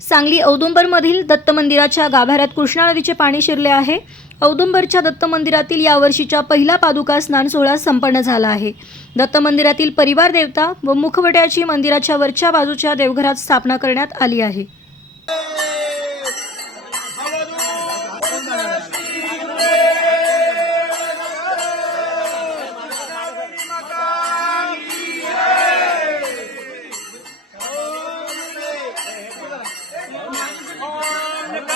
सांगली औदुंबरमधील दत्त मंदिराच्या गाभाऱ्यात कृष्णा नदीचे पाणी शिरले आहे. औदुंबरच्या दत्त मंदिरातील यावर्षीच्या पहिला पादुका स्नान सोहळा संपन्न झाला आहे. दत्त मंदिरातील परिवार देवता व मुखवट्याची मंदिराच्या वरच्या बाजूच्या देवघरात स्थापना करण्यात आली आहे.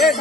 ¡Eh,